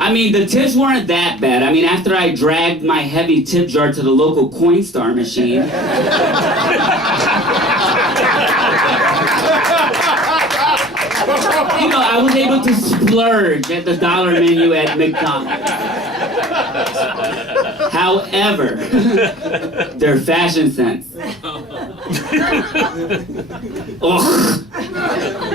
I mean, the tips weren't that bad. I mean, after I dragged my heavy tip jar to the local Coinstar machine, you know, I was able to splurge at the dollar menu at McDonald's. However, their fashion sense. Ugh.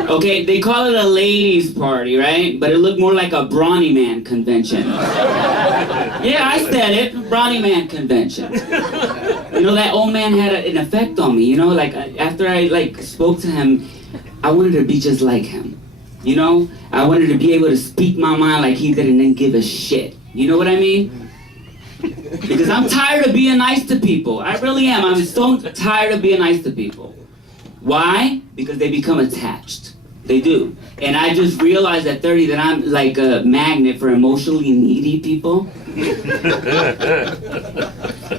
Okay, they call it a ladies' party, right? But it looked more like a brawny man convention. Yeah, I said it, brawny man convention. You know, that old man had an effect on me, you know? Like, after I, spoke to him, I wanted to be just like him. You know? I wanted to be able to speak my mind like he did and then give a shit. You know what I mean? Because I'm tired of being nice to people. I really am. I'm so tired of being nice to people. Why? Because they become attached. They do. And I just realized at 30 that I'm like a magnet for emotionally needy people.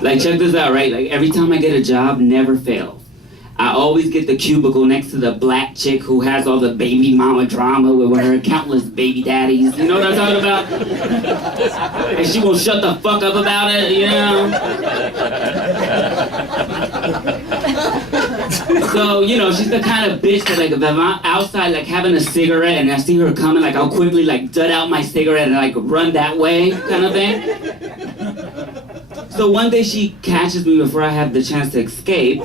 Like, check this out, right? Like, every time I get a job, never fails. I always get the cubicle next to the black chick who has all the baby mama drama with her countless baby daddies. You know what I'm talking about? And she won't shut the fuck up about it, you know? So, you know, she's the kind of bitch that, like, if I'm outside, like, having a cigarette and I see her coming, like, I'll quickly, like, dud out my cigarette and, like, run that way, kind of thing. So one day she catches me before I have the chance to escape.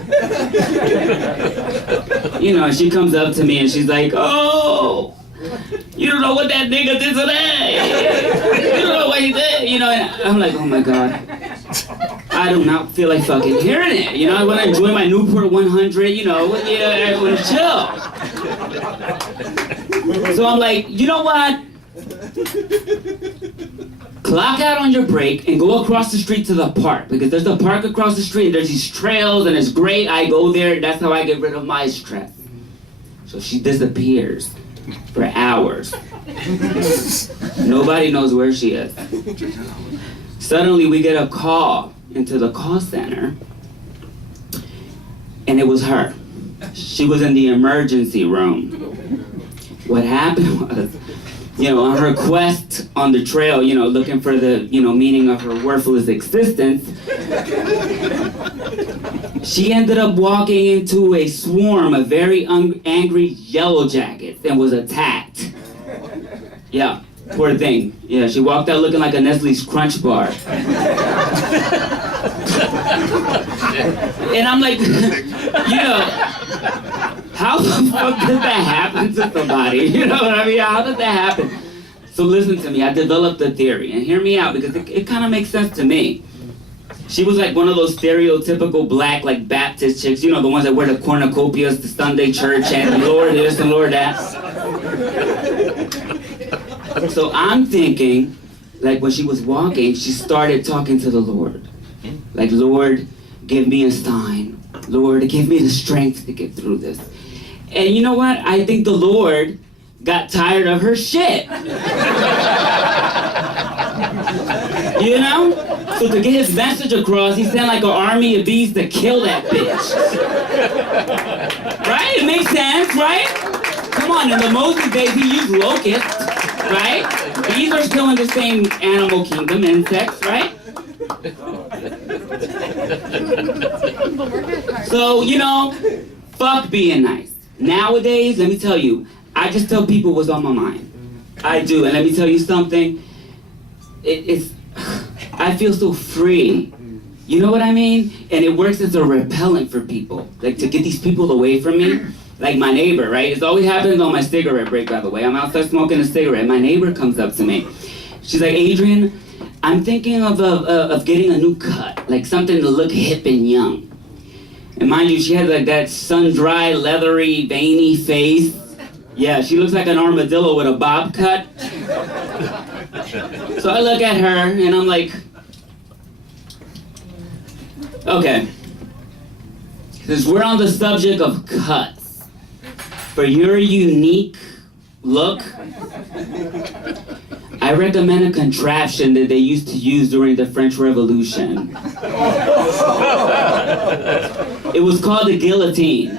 You know, and she comes up to me and she's like, "Oh, you don't know what that nigga did today. You don't know what he did." You know, and I'm like, oh my God. I do not feel like fucking hearing it. You know, I want to enjoy my Newport 100, you know, yeah, I want to chill. So I'm like, you know what? Clock out on your break and go across the street to the park, because there's a park across the street, there's these trails and it's great. I go there, that's how I get rid of my stress. So she disappears for hours. Nobody knows where she is. Suddenly we get a call into the call center, and it was her. She was in the emergency room. What happened was, you know, on her quest on the trail, you know, looking for the, you know, meaning of her worthless existence, she ended up walking into a swarm of very angry yellow jackets and was attacked. Yeah, poor thing. Yeah, she walked out looking like a Nestle's Crunch bar. And I'm like, you know, how the fuck did that happen to somebody? You know what I mean? How did that happen? So listen to me, I developed a theory, and hear me out, because it kind of makes sense to me. She was like one of those stereotypical black, like, Baptist chicks, you know, the ones that wear the cornucopias to Sunday church and Lord this and Lord that. So I'm thinking, like, when she was walking, she started talking to the Lord. Like, Lord, give me a sign. Lord, give me the strength to get through this. And you know what? I think the Lord got tired of her shit. You know? So to get his message across, he sent like an army of bees to kill that bitch. Right? It makes sense, right? Come on, in the Moses days, he used locusts, right? Bees are still in the same animal kingdom, insects, right? So, you know, fuck being nice. Nowadays, let me tell you, I just tell people what's on my mind. I do, and let me tell you something. I feel so free. You know what I mean? And it works as a repellent for people. Like, to get these people away from me. Like my neighbor, right? It always happens on my cigarette break, by the way. I'm outside smoking a cigarette. My neighbor comes up to me. She's like, "Adrian, I'm thinking of getting a new cut. Like something to look hip and young." And mind you, she has like that sun-dry, leathery, veiny face. Yeah, she looks like an armadillo with a bob cut. So I look at her and I'm like, okay, since we're on the subject of cuts, for your unique look, I recommend a contraption that they used to use during the French Revolution. It was called the guillotine.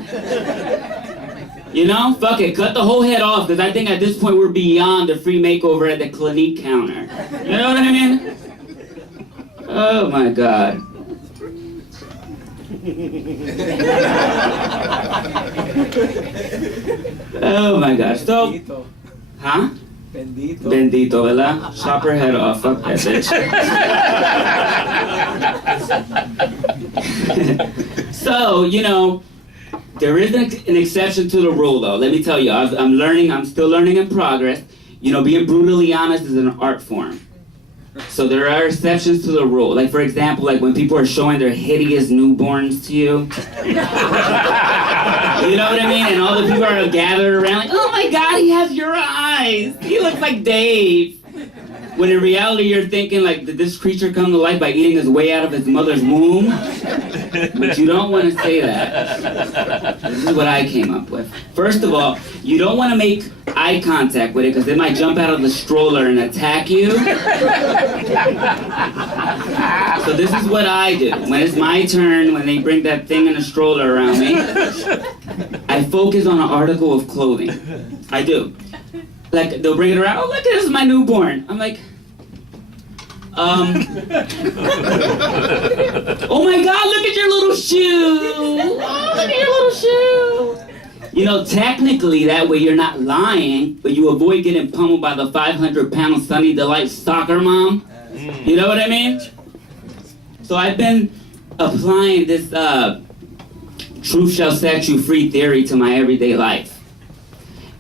You know? Fuck it, cut the whole head off, because I think at this point we're beyond a free makeover at the Clinique counter. You know what I mean? Oh my God. Oh my gosh. So, huh? Bendito, ¿verdad? Chop her head off. Fuck that bitch. So, you know, there is an exception to the rule, though. Let me tell you, I'm still learning in progress. You know, being brutally honest is an art form. So there are exceptions to the rule. Like, for example, like when people are showing their hideous newborns to you. You know what I mean? And all the people are gathered around like, oh my God, he has your eyes. He looks like Dave. When in reality, you're thinking like, did this creature come to life by eating his way out of his mother's womb? But you don't want to say that. This is what I came up with. First of all, you don't want to make eye contact with it because it might jump out of the stroller and attack you. So this is what I do. When it's my turn, when they bring that thing in a stroller around me, I focus on an article of clothing. I do. Like, they'll bring it around, oh look, this is my newborn. I'm like, oh my God, look at your little shoe. Oh, look at your little shoe. You know, technically that way you're not lying, but you avoid getting pummeled by the 500-pound Sunny Delight soccer mom. You know what I mean? So I've been applying this truth shall set you free theory to my everyday life.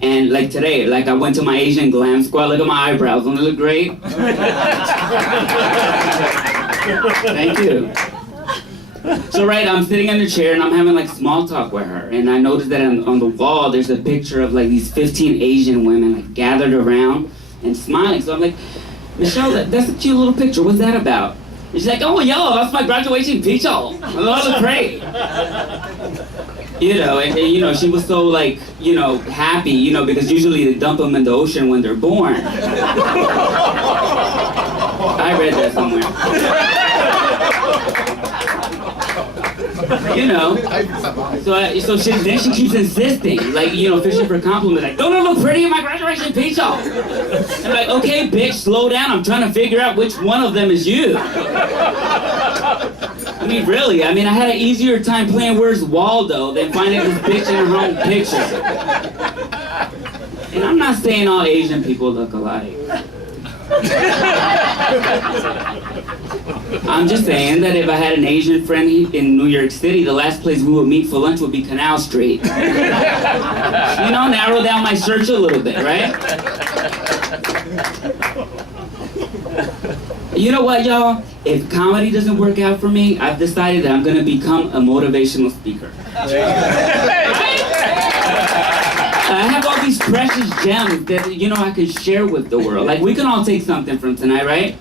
And like today, like I went to my Asian glam squad. Look at my eyebrows. Don't they look great? Thank you. So right, I'm sitting in the chair and I'm having like small talk with her. And I noticed that on the wall, there's a picture of like these 15 Asian women like gathered around and smiling. So I'm like, Michelle, that's a cute little picture. What's that about? And she's like, oh, yo, that's my graduation picture. Oh, that looks great. You know, and you know, she was so like, you know, happy, you know, because usually they dump them in the ocean when they're born. I read that somewhere. You know, so then she keeps insisting, like, you know, fishing for compliments, like, don't I look pretty in my graduation picture? I'm like, okay, bitch, slow down. I'm trying to figure out which one of them is you. I mean, really, I had an easier time playing Where's Waldo than finding this bitch in her own picture. And I'm not saying all Asian people look alike. I'm just saying that if I had an Asian friend in New York City, the last place we would meet for lunch would be Canal Street. You know, narrow down my search a little bit, right? You know what, y'all? If comedy doesn't work out for me, I've decided that I'm going to become a motivational speaker. I have all these precious gems that, you know, I can share with the world. Like, we can all take something from tonight, right?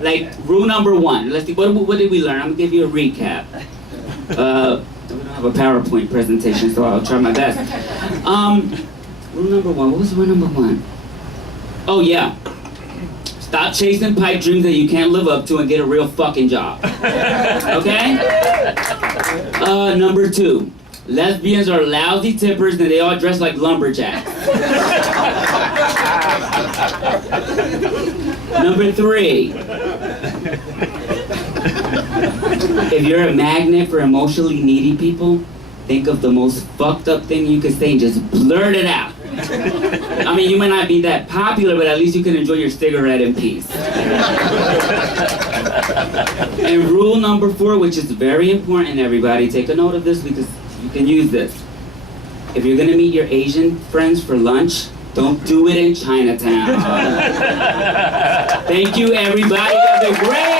Like, rule number 1. Let's see, what did we learn? I'm going to give you a recap. We don't have a PowerPoint presentation, so I'll try my best. Rule number 1. What was rule number 1? Oh, yeah. Stop chasing pipe dreams that you can't live up to and get a real fucking job. Okay? Number 2. Lesbians are lousy tippers and they all dress like lumberjacks. Number 3. If you're a magnet for emotionally needy people, think of the most fucked up thing you could say and just blurt it out. I mean, you might not be that popular, but at least you can enjoy your cigarette in peace. And rule number 4, which is very important, everybody, take a note of this because you can use this. If you're gonna meet your Asian friends for lunch, don't do it in Chinatown. Thank you, everybody. Have a great